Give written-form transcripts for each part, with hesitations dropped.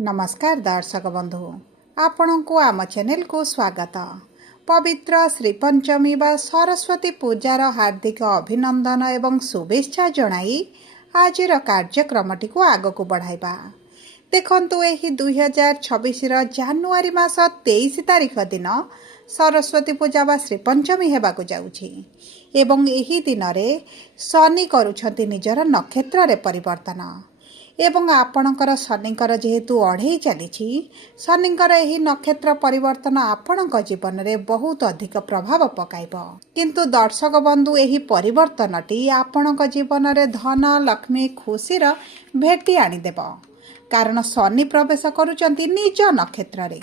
नमस्कार दर्शक बंधु आपण को आम चैनल को स्वागत। पवित्र श्री पंचमी व सरस्वती पूजार हार्दिक अभिनंदन एवं शुभेच्छा जणाई आज कार्यक्रम टी को आग को बढ़ाइबा। देखंतु एही 2026 जानुआरी मास 23 तारिख दिन सरस्वती पूजा व श्री पंचमी हेबाकु जाउछि एवं एही दिन रे शनि करूछंती निजर नक्षत्र रे परिवर्तन एवं आपणकर शनिकर जेहेतु अढ़ई चली शनिकर यही नक्षत्र परिवर्तन आपणक जीवन में बहुत अधिक प्रभाव पकाइब। किंतु दर्शक बंधु यही परिवर्तनटी आपणक जीवन में धन लक्ष्मी खुशीर भेटी आनीदेव। कारण शनि प्रवेश करुचंती निज नक्षत्र रे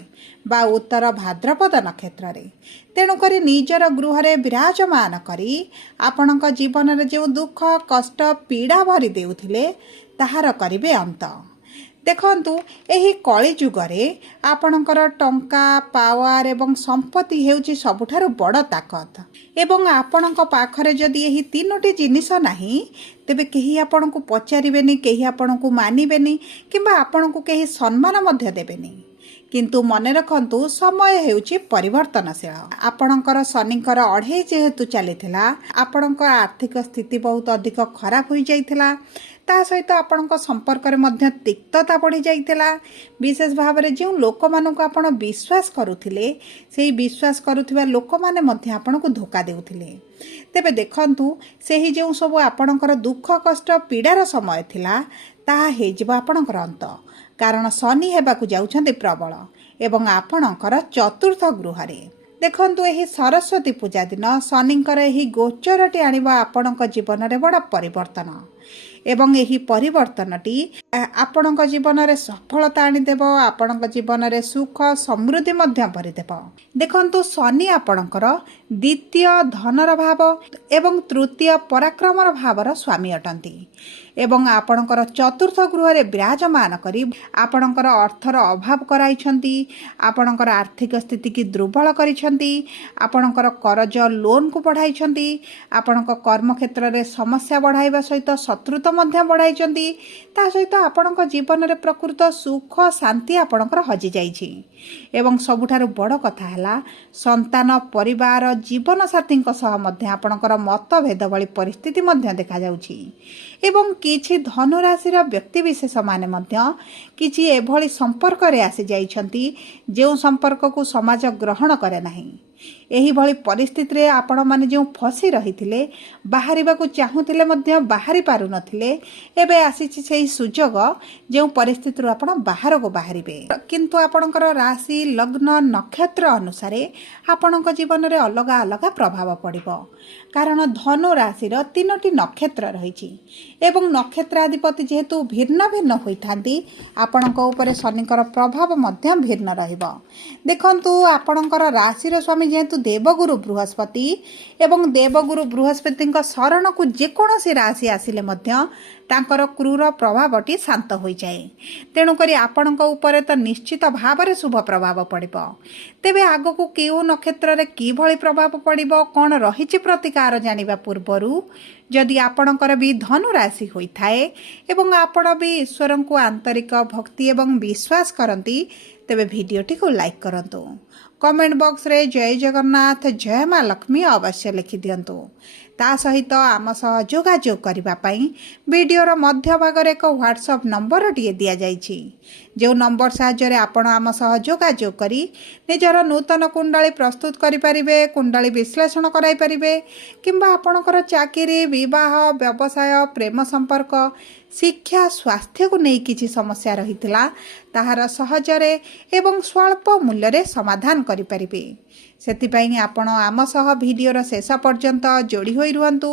बा उत्तर भाद्रपद नक्षत्र रे, तेणुक निजर गृह विराजमान करी आपणक जीवन में जो दुख कष्ट पीड़ा भरी देउथिले ताहार करिबे अंत। देखंतु एही कली जुगरे आपणकर टंका पावर एवं संपत्ति हेउची सबुठारु बड़ ताकत एवं आपणक पाखरे जदि एही तीनोटी जिनिस नाही तेबे केही आपणकु पचारिबेनी, केही आपणकु मानिबेनी किंबा आपणकु केही सम्मान मध्य देबेनी। किंतु मने रखंतु समय हेउची परिवर्तनशील। आपणकर शनिकर अढ़ई जेहेतु चलीथिला आपणकर आर्थिक स्थिति बहुत अधिक खराब होई जाइथिला, ता सहित आपणक संपर्क रे मध्य तिक्तता बढ़ी जाइथिला। विशेष भाव में जो लोक मानक आपण विश्वास करुथिले सेही विश्वास करुथिबा लोक माने मध्य आपणकु धोखा देउथिले। तेबे देखंतु सेही जो सब आपणकर दुख कष्ट पीड़ार समय थिला ताहा हेजिबा आपणकर अंत। कारण शनि हेबाकु जाउछन्ते प्रबल एवं आपणकर चतुर्थ गृह रे। देखंतु एही सरस्वती पूजा दिन शनिकर एही गोचरटी आनिबा आपणक जीवन रे बड़ परिवर्तन एवं एही परिवर्तनटी आपणक जीवन रे सफलता आनिदेव, आपणक जीवन रे सुख समृद्धि मध्य भरिदेव। देखंतु शनि आपणकर द्वितीय धनर भाव एवं तृतीय पराक्रमर भावर स्वामी अटंती एवं आपणकर चतुर्थ गृह रे विराजमान करी आपणकर अर्थर अभाव कराइछंती, आपणकर आर्थिक स्थिति की दुर्बल करिछंती, आपणकर करज लोन को बढ़ाइछंती, आपणक कर्म क्षेत्र रे समस्या बढ़ाइबा सहित शत्रुता मध्य बढ़ाइछंती। ता सहित आपणक जीवन रे प्रकृत सुख शांति आपणकर हजि जाइछि एवं सबुठारु बड़ कथा हला संतान परिवार जीवन साथी सह मध्य आपणकर मतभेद भली परिस्थिति मध्य देखा जाउछि एवं किछि धनुराशिर व्यक्ति विशेष माने मध्य किछि एभली संपर्क रे आसी जाइछंती जो संपर्क को समाज ग्रहण करे नाही। एही भली परिस्थिति रे आपण माने जो फसी रहिथिले बाहरिबा को चाहुथिले मध्य बाहरी पारु नथिले, एबे आसीछि सेही सुजोग जो परिस्थिति रो आपण बाहर को बाहरिबे। किंतु आपणकर राशि लग्न नक्षत्र अनुसार आपणक जीवन रे अलगा अलगा प्रभाव पड़िबो। कारण धनु राशिर तीनोटी नक्षत्र रहिछि एवं नक्षत्राधिपति जेहेतु भिन्न भिन्न होइथांती आपणक उपरे शनिकर प्रभाव मध्य भिन्न रहिबो। देखंतु आपणकर राशिर स्वामी जेहेतु देवगुरु बृहस्पति एवं देवगुरु बृहस्पति शरण को जेकोसी राशि आसिले मध्य तांकर क्रूर प्रभावटी शांत हो जाए। तेणुकरी आपणक उपरे तो निश्चित भाव में शुभ प्रभाव पड़िबो। तेबे आग को केउ नक्षत्र रे कि भली प्रभाव पड़िबो कौन रहिछि प्रतिकार जानिबा पूर्वरु जदि आपणकर भी धनु राशि होइथाए एवं आपण भी ईश्वर को आंतरिक भक्ति एवं विश्वास करती तेबे वीडियोटी को लाइक करंतु। कमेंट बॉक्स रे जय जगन्नाथ जय माँ लक्ष्मी अवश्य लिखि दियंतु। ता सहित आम सह जोगाजोग करबा पई वीडियोर मध्य भाग रे एक व्हाट्सएप नंबर टिए दिया जाइछि जो नंबर साहाय्य रे आपण आम सह जोगाजोग करी निजर नूतन कुंडली प्रस्तुत करि परिबे, कुंडली विश्लेषण कराई परिबे किंबा आपणकर चाकरी विवाह व्यवसाय प्रेम संपर्क शिक्षा स्वास्थ्य को नहीं किछि समस्या रहितला ताहार सहजरे एवं स्वल्प मूल्य रे समाधान करि परिबे। सेतिपई आपण आम सह वीडियोर शेष पर्यंत जोड़ी होई रुहंतु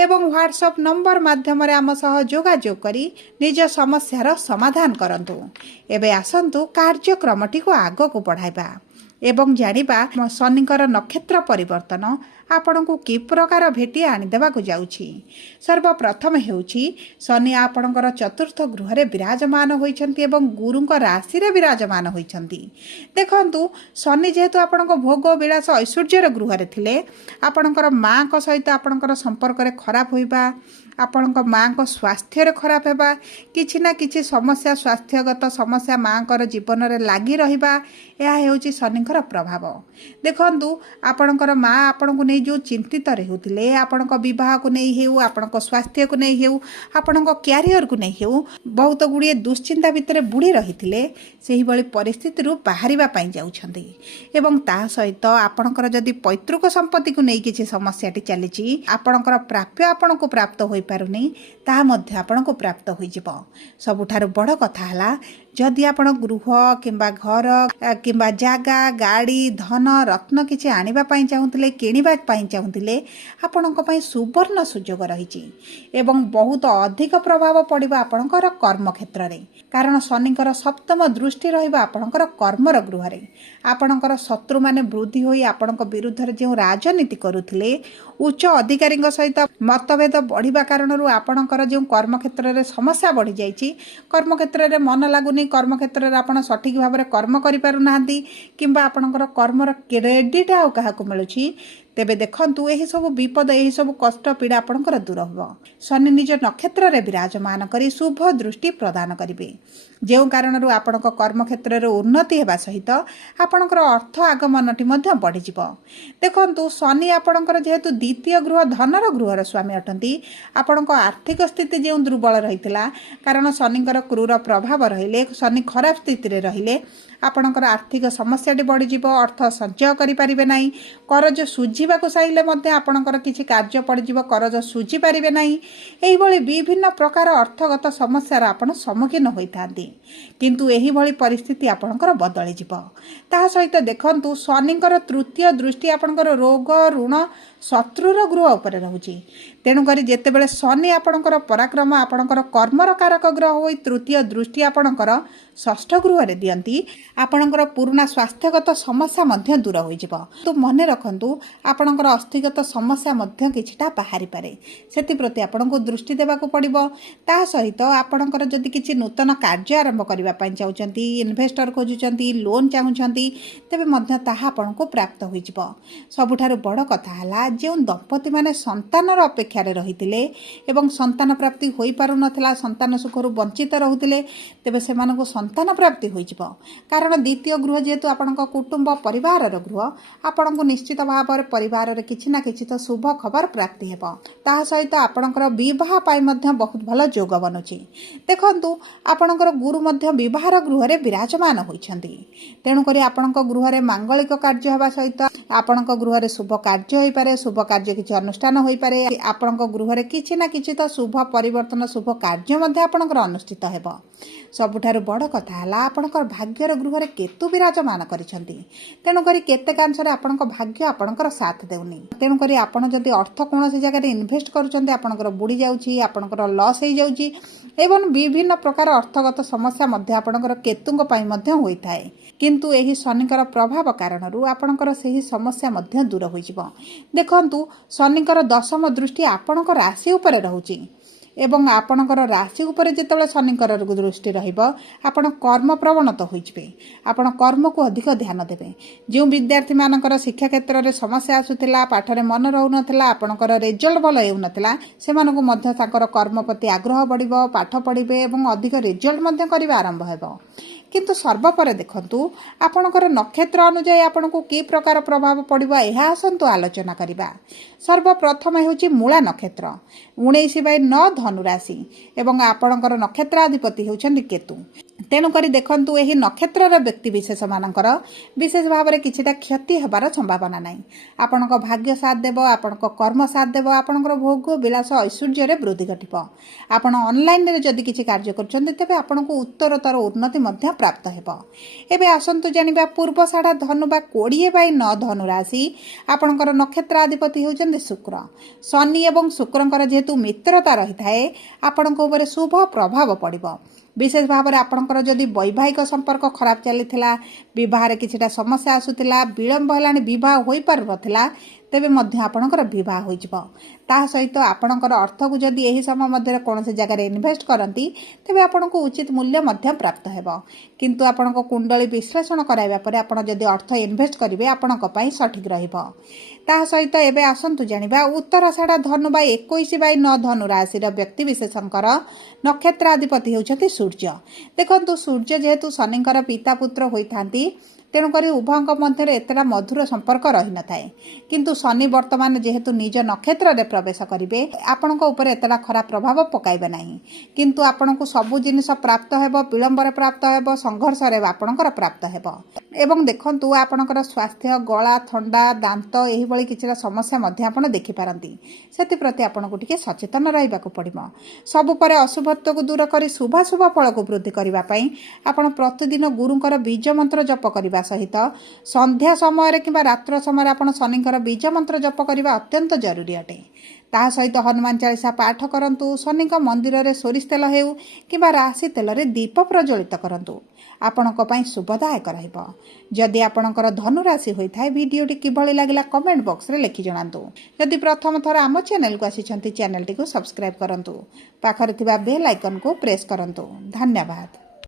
एवं व्हाट्सएप नंबर माध्यम रे आम सह जोगाजोग करी निज समस्यार समाधान करंतु। एबे आसंतु कार्यक्रमटी को आग को बढ़ाइबा एवं जानिबा शनिकर नक्षत्र परिवर्तन आपण को कि प्रकार भेटी आनीदेवा जाउछि। सर्वप्रथम हेउछि शनि आपणकर चतुर्थ गृह रे विराजमान होइछन्ति एवं गुरुଙ୍କ राशि रे विराजमान होइछन्ति। देखंतु शनि जेहेतु आपणक भोग विलास ऐश्वर्यर गृह रे थिले आपणकर मां को सहित आपणकर संपर्क रे खराब होइबा ଆପଣଙ୍କ ମାଙ୍କ ସ୍ୱାସ୍ଥ୍ୟରେ ଖରାପ ହେବା, କିଛି ନା କିଛି ସମସ୍ୟା ସ୍ୱାସ୍ଥ୍ୟଗତ ସମସ୍ୟା ମାଙ୍କର ଜୀବନରେ ଲାଗି ରହିବା, ଏହା ହେଉଛି ଶନିଙ୍କର ପ୍ରଭାବ। ଦେଖନ୍ତୁ, ଆପଣଙ୍କର ମା ଆପଣଙ୍କୁ ନେଇ ଯେଉଁ ଚିନ୍ତିତ ରହୁଥିଲେ, ଆପଣଙ୍କ ବିବାହକୁ ନେଇ ହେଉ, ଆପଣଙ୍କ ସ୍ୱାସ୍ଥ୍ୟକୁ ନେଇ ହେଉ, ଆପଣଙ୍କ କ୍ୟାରିୟରକୁ ନେଇ ହେଉ, ବହୁତ ଗୁଡ଼ିଏ ଦୁଶ୍ଚିନ୍ତା ଭିତରେ ବୁଡ଼ି ରହିଥିଲେ, ସେହିଭଳି ପରିସ୍ଥିତିରୁ ବାହାରିବା ପାଇଁ ଯାଉଛନ୍ତି। ଏବଂ ତା ସହିତ ଆପଣଙ୍କର ଯଦି ପୈତୃକ ସମ୍ପତ୍ତିକୁ ନେଇ କିଛି ସମସ୍ୟାଟି ଚାଲିଛି, ଆପଣଙ୍କର ପ୍ରାପ୍ୟ ଆପଣଙ୍କୁ ପ୍ରାପ୍ତ ହୋଇପାରୁନି, ତାହା ମଧ୍ୟ ଆପଣଙ୍କୁ ପ୍ରାପ୍ତ ହୋଇଯିବ। ସବୁଠାରୁ ବଡ଼ କଥା ହେଲା, ଯଦି ଆପଣ ଗୃହ କିମ୍ବା ଘର କିମ୍ବା ଜାଗା, ଗାଡ଼ି, ଧନ, ରତ୍ନ କିଛି ଆଣିବା ପାଇଁ ଚାହୁଁଥିଲେ, କିଣିବା ପାଇଁ ଚାହୁଁଥିଲେ, ଆପଣଙ୍କ ପାଇଁ ସୁବର୍ଣ୍ଣ ସୁଯୋଗ ରହିଛି। ଏବଂ ବହୁତ ଅଧିକ ପ୍ରଭାବ ପଡ଼ିବ ଆପଣଙ୍କର କର୍ମକ୍ଷେତ୍ରରେ, କାରଣ ଶନିଙ୍କର ସପ୍ତମ ଦୃଷ୍ଟି ରହିବ ଆପଣଙ୍କର କର୍ମର ଗୃହରେ। ଆପଣଙ୍କର ଶତ୍ରୁମାନେ ବୃଦ୍ଧି ହୋଇ ଆପଣଙ୍କ ବିରୁଦ୍ଧରେ ଯେଉଁ ରାଜନୀତି କରୁଥିଲେ, ଉଚ୍ଚ ଅଧିକାରୀଙ୍କ ସହିତ ମତଭେଦ ବଢ଼ିବା କାରଣରୁ ଆପଣଙ୍କର ଯେଉଁ କର୍ମକ୍ଷେତ୍ରରେ ସମସ୍ୟା ବଢ଼ିଯାଇଛି, କର୍ମକ୍ଷେତ୍ରରେ ମନ ଲାଗୁନି, କର୍ମକ୍ଷେତ୍ରରେ ଆପଣ ସଠିକ୍ ଭାବରେ କର୍ମ କରିପାରୁନାହାନ୍ତି, କିମ୍ବା ଆପଣଙ୍କର କର୍ମର କ୍ରେଡିଟ୍ ଆଉ କାହାକୁ ମିଳୁଛି, ତେବେ ଦେଖନ୍ତୁ, ଏହିସବୁ ବିପଦ, ଏହିସବୁ କଷ୍ଟ ପୀଡ଼ା ଆପଣଙ୍କର ଦୂର ହେବ। ଶନି ନିଜ ନକ୍ଷତ୍ରରେ ବିରାଜମାନ କରି ଶୁଭ ଦୃଷ୍ଟି ପ୍ରଦାନ କରିବେ, ଯେଉଁ କାରଣରୁ ଆପଣଙ୍କ କର୍ମକ୍ଷେତ୍ରରେ ଉନ୍ନତି ହେବା ସହିତ ଆପଣଙ୍କର ଅର୍ଥ ଆଗମନଟି ମଧ୍ୟ ବଢ଼ିଯିବ। ଦେଖନ୍ତୁ, ଶନି ଆପଣଙ୍କର ଯେହେତୁ ଦ୍ୱିତୀୟ ଗୃହ, ଧନର ଗୃହର ସ୍ୱାମୀ ଅଟନ୍ତି, ଆପଣଙ୍କ ଆର୍ଥିକ ସ୍ଥିତି ଯେଉଁ ଦୁର୍ବଳ ରହିଥିଲା, କାରଣ ଶନିଙ୍କର କ୍ରୂର ପ୍ରଭାବ ରହିଲେ, ଶନି ଖରାପ ସ୍ଥିତିରେ ରହିଲେ, ଆପଣଙ୍କର ଆର୍ଥିକ ସମସ୍ୟାଟି ବଢ଼ିଯିବ, ଅର୍ଥ ସଞ୍ଚୟ କରିପାରିବେ ନାହିଁ, କରଜ ଶୁଝିବାକୁ ଚାହିଁଲେ ମଧ୍ୟ ଆପଣଙ୍କର କିଛି କାର୍ଯ୍ୟ ପଡ଼ିଯିବ, କରଜ ଶୁଝି ପାରିବେ ନାହିଁ। ଏହିଭଳି ବିଭିନ୍ନ ପ୍ରକାର ଅର୍ଥଗତ ସମସ୍ୟାର ଆପଣ ସମ୍ମୁଖୀନ ହୋଇଥାନ୍ତି, କିନ୍ତୁ ଏହିଭଳି ପରିସ୍ଥିତି ଆପଣଙ୍କର ବଦଳିଯିବ। ତାହା ସହିତ ଦେଖନ୍ତୁ, ଶନିଙ୍କର ତୃତୀୟ ଦୃଷ୍ଟି ଆପଣଙ୍କର ରୋଗ, ଋଣ, ଶତ୍ରୁର ଗୃହ ଉପରେ ରହୁଛି। ତେଣୁକରି ଯେତେବେଳେ ଶନି ଆପଣଙ୍କର ପରାକ୍ରମ, ଆପଣଙ୍କର କର୍ମର କାରକ ଗ୍ରହ ହୋଇ ତୃତୀୟ ଦୃଷ୍ଟି ଆପଣଙ୍କର ଷଷ୍ଠ ଗୃହରେ ଦିଅନ୍ତି, ଆପଣଙ୍କର ପୁରୁଣା ସ୍ୱାସ୍ଥ୍ୟଗତ ସମସ୍ୟା ମଧ୍ୟ ଦୂର ହୋଇଯିବ। କିନ୍ତୁ ମନେ ରଖନ୍ତୁ, ଆପଣଙ୍କର ଅସ୍ଥିଗତ ସମସ୍ୟା ମଧ୍ୟ କିଛିଟା ବାହାରିପାରେ, ସେଥିପ୍ରତି ଆପଣଙ୍କୁ ଦୃଷ୍ଟି ଦେବାକୁ ପଡ଼ିବ। ତାହା ସହିତ ଆପଣଙ୍କର ଯଦି କିଛି ନୂତନ କାର୍ଯ୍ୟ ଆରମ୍ଭ କରିବା ପାଇଁ ଚାହୁଁଛନ୍ତି, ଇନଭେଷ୍ଟର ଖୋଜୁଛନ୍ତି, ଲୋନ୍ ଚାହୁଁଛନ୍ତି, ତେବେ ମଧ୍ୟ ତାହା ଆପଣଙ୍କୁ ପ୍ରାପ୍ତ ହୋଇଯିବ। ସବୁଠାରୁ ବଡ଼ କଥା ହେଲା, ଯେଉଁ ଦମ୍ପତିମାନେ ସନ୍ତାନର ଅପେକ୍ଷାରେ ରହିଥିଲେ ଏବଂ ସନ୍ତାନ ପ୍ରାପ୍ତି ହୋଇପାରୁନଥିଲା, ସନ୍ତାନ ସୁଖରୁ ବଞ୍ଚିତ ରହୁଥିଲେ, ତେବେ ସେମାନଙ୍କୁ ସନ୍ତାନ ପ୍ରାପ୍ତି ହୋଇଯିବ। କାରଣ ଦ୍ୱିତୀୟ ଗୃହ ଯେହେତୁ ଆପଣଙ୍କ କୁଟୁମ୍ବ ପରିବାରର ଗୃହ, ଆପଣଙ୍କୁ ନିଶ୍ଚିତ ଭାବରେ ପରିବାରରେ କିଛି ନା କିଛି ତ ଶୁଭ ଖବର ପ୍ରାପ୍ତି ହେବ। ତାହା ସହିତ ଆପଣଙ୍କର ବିବାହ ପାଇଁ ମଧ୍ୟ ବହୁତ ଭଲ ଯୋଗ ବନୁଛି। ଦେଖନ୍ତୁ, ଆପଣଙ୍କର ଗୁରୁ ମଧ୍ୟ ବିବାହର ଗୃହରେ ବିରାଜମାନ ହୋଇଛନ୍ତି। ତେଣୁକରି ଆପଣଙ୍କ ଗୃହରେ ମାଙ୍ଗଳିକ କାର୍ଯ୍ୟ ହେବା ସହିତ ଆପଣଙ୍କ ଗୃହରେ ଶୁଭ କାର୍ଯ୍ୟ ହୋଇପାରେ, ଶୁଭ କାର୍ଯ୍ୟ କିଛି ଅନୁଷ୍ଠାନ ହୋଇପାରେ, ଆପଣଙ୍କ ଗୃହରେ କିଛି ନା କିଛି ତ ଶୁଭ ପରିବର୍ତ୍ତନ, ଶୁଭ କାର୍ଯ୍ୟ ମଧ୍ୟ ଆପଣଙ୍କର ଅନୁଷ୍ଠିତ ହେବ। ସବୁଠାରୁ ବଡ଼ କଥା ହେଲା, ଆପଣଙ୍କର ଭାଗ୍ୟର ଗୃହରେ କେତୁ ବିରାଜମାନ କରିଛନ୍ତି। ତେଣୁକରି କେତେକାଂଶରେ ଆପଣଙ୍କ ଭାଗ୍ୟ ଆପଣଙ୍କର ସାଥ ଦେଉନି। ତେଣୁକରି ଆପଣ ଯଦି ଅର୍ଥ କୌଣସି ଜାଗାରେ ଇନଭେଷ୍ଟ କରୁଛନ୍ତି, ଆପଣଙ୍କର ବୁଡ଼ି ଯାଉଛି, ଆପଣଙ୍କର ଲସ୍ ହେଇଯାଉଛି, ଏବଂ ବିଭିନ୍ନ ପ୍ରକାର ଅର୍ଥଗତ ସମସ୍ୟା ମଧ୍ୟ ଆପଣଙ୍କର କେତୁଙ୍କ ପାଇଁ ମଧ୍ୟ ହୋଇଥାଏ। କିନ୍ତୁ ଏହି ଶନିଙ୍କର ପ୍ରଭାବ କାରଣରୁ ଆପଣଙ୍କର ସେହି ସମସ୍ୟା ମଧ୍ୟ ଦୂର ହୋଇଯିବ। ଦେଖନ୍ତୁ, ଶନିଙ୍କର ଦଶମ ଦୃଷ୍ଟି ଆପଣଙ୍କ ରାଶି ଉପରେ ରହୁଛି, ଏବଂ ଆପଣଙ୍କର ରାଶି ଉପରେ ଯେତେବେଳେ ଶନିଙ୍କର ଦୃଷ୍ଟି ରହିବ, ଆପଣ କର୍ମପ୍ରବଣତ ହୋଇଯିବେ, ଆପଣ କର୍ମକୁ ଅଧିକ ଧ୍ୟାନ ଦେବେ। ଯେଉଁ ବିଦ୍ୟାର୍ଥୀମାନଙ୍କର ଶିକ୍ଷା କ୍ଷେତ୍ରରେ ସମସ୍ୟା ଆସୁଥିଲା, ପାଠରେ ମନ ରହୁନଥିଲା, ଆପଣଙ୍କର ରେଜଲ୍ଟ ଭଲ ହେଉନଥିଲା, ସେମାନଙ୍କୁ ମଧ୍ୟ ତାଙ୍କର କର୍ମ ପ୍ରତି ଆଗ୍ରହ ବଢ଼ିବ, ପାଠ ପଢ଼ିବେ ଏବଂ ଅଧିକ ରେଜଲ୍ଟ ମଧ୍ୟ କରିବା ଆରମ୍ଭ ହେବ। କିନ୍ତୁ ସର୍ବପରେ ଦେଖନ୍ତୁ, ଆପଣଙ୍କର ନକ୍ଷତ୍ର ଅନୁଯାୟୀ ଆପଣଙ୍କୁ କି ପ୍ରକାର ପ୍ରଭାବ ପଡ଼ିବ, ଏହା ଆସନ୍ତୁ ଆଲୋଚନା କରିବା। ସର୍ବପ୍ରଥମ ହେଉଛି ମୂଳା ନକ୍ଷତ୍ର, 19/9 ଧନୁରାଶି, ଏବଂ ଆପଣଙ୍କର ନକ୍ଷତ୍ରାଧିପତି ହେଉଛନ୍ତି କେତୁ। ତେଣୁକରି ଦେଖନ୍ତୁ, ଏହି ନକ୍ଷତ୍ରର ବ୍ୟକ୍ତିବିଶେଷମାନଙ୍କର ବିଶେଷ ଭାବରେ କିଛିଟା କ୍ଷତି ହେବାର ସମ୍ଭାବନା ନାହିଁ। ଆପଣଙ୍କ ଭାଗ୍ୟ ସାଥ ଦେବ, ଆପଣଙ୍କ କର୍ମ ସାଥ ଦେବ, ଆପଣଙ୍କର ଭୋଗ ବିଳାସ ଐଶ୍ୱର୍ଯ୍ୟରେ ବୃଦ୍ଧି ଘଟିବ। ଆପଣ ଅନଲାଇନରେ ଯଦି କିଛି କାର୍ଯ୍ୟ କରୁଛନ୍ତି, ତେବେ ଆପଣଙ୍କୁ ଉତ୍ତରୋତ୍ତର ଉନ୍ନତି ମଧ୍ୟ ପ୍ରାପ୍ତ ହେବ। ଏବେ ଆସନ୍ତୁ ଜାଣିବା ପୂର୍ବଷାଢ଼ା ଧନୁ ବା 20/9 ଧନୁରାଶି, ଆପଣଙ୍କର ନକ୍ଷତ୍ରାଧିପତି ହେଉଛନ୍ତି ଶୁକ୍ର। ଶନି ଏବଂ ଶୁକ୍ରଙ୍କର ଯେହେତୁ ମିତ୍ରତା ରହିଥାଏ, ଆପଣଙ୍କ ଉପରେ ଶୁଭ ପ୍ରଭାବ ପଡ଼ିବ। ବିଶେଷ ଭାବରେ ଆପଣଙ୍କର ଯଦି ବୈବାହିକ ସମ୍ପର୍କ ଖରାପ ଚାଲିଥିଲା, ବିବାହରେ କିଛିଟା ସମସ୍ୟା ଆସୁଥିଲା, ବିଳମ୍ବ ହେଲାଣି, ବିବାହ ହୋଇପାରୁନଥିଲା, तेबे मध्य आपणकर विवाह हो ता सहित आपणकर अर्थ को जदि यही समय मध्य कौन से जगह इन्वेस्ट करती तेबे आपन को उचित मूल्य मध्य प्राप्त हेबो किंतु आपन को कुंडली विश्लेषण कराइबा परे आपन जदि अर्थ इन्वेस्ट करिवे आपन को पई सठिक रहिबो ता सहित एबे आसंतु जानिबा उत्तराषाढ़ धनु बाई 21/9 धनु राशि व्यक्ति विशेषकर नक्षत्राधिपति होउछथि सूर्य देखंतु सूर्य जेहेतु शनिकर पिता पुत्र होइथांती तेणुक उभयों मध्य एतटा मधुर संपर्क रही न थाए किंतु शनि वर्तमान जेहेतु निज नक्षत्र में प्रवेश करेंगे आपण एतटा खराब प्रभाव पकाइबे नहीं किंतु आपण को सबु जिनिस प्राप्त हेबो विलंबर प्राप्त हेबो संघर्ष रे आपणकर प्राप्त हेबो एवं देखंतु आपणकर स्वास्थ्य गला थंडा दांत एही भली किछिरा समस्या मध्य आपण देखि पारंती सेति प्रति आपण को टिके सचेतन रहिबा को पड़िबो सबु परे अशुभत्व को दूर करी शुभाशुभ फल को वृद्धि करबा पई आपण प्रतिदिन गुरुंकर बीज मंत्र जप करबा सहित संध्या समय कि रात्र समय आपण शनिकर बीज मंत्र जप करबा अत्यंत जरूरी अटे ता सहित हनुमान चालीसा पाठ करंतु शनि मंदिर रे सोरिष तेल हेउ कि राशि तेल रे दीप प्रज्वलित करंतु आपणक पई शुभदायक रहइबो जदि आपणकर धनु राशि होइथाय वीडियोटी किभଳି लागिला कमेंट बॉक्स रे लिखि जणांतु जदि प्रथम थर आम चैनल को आसीछंती चैनल टी को सब्सक्राइब करंतु पाखरे थिबा बेल आइकन को प्रेस करंतु धन्यवाद।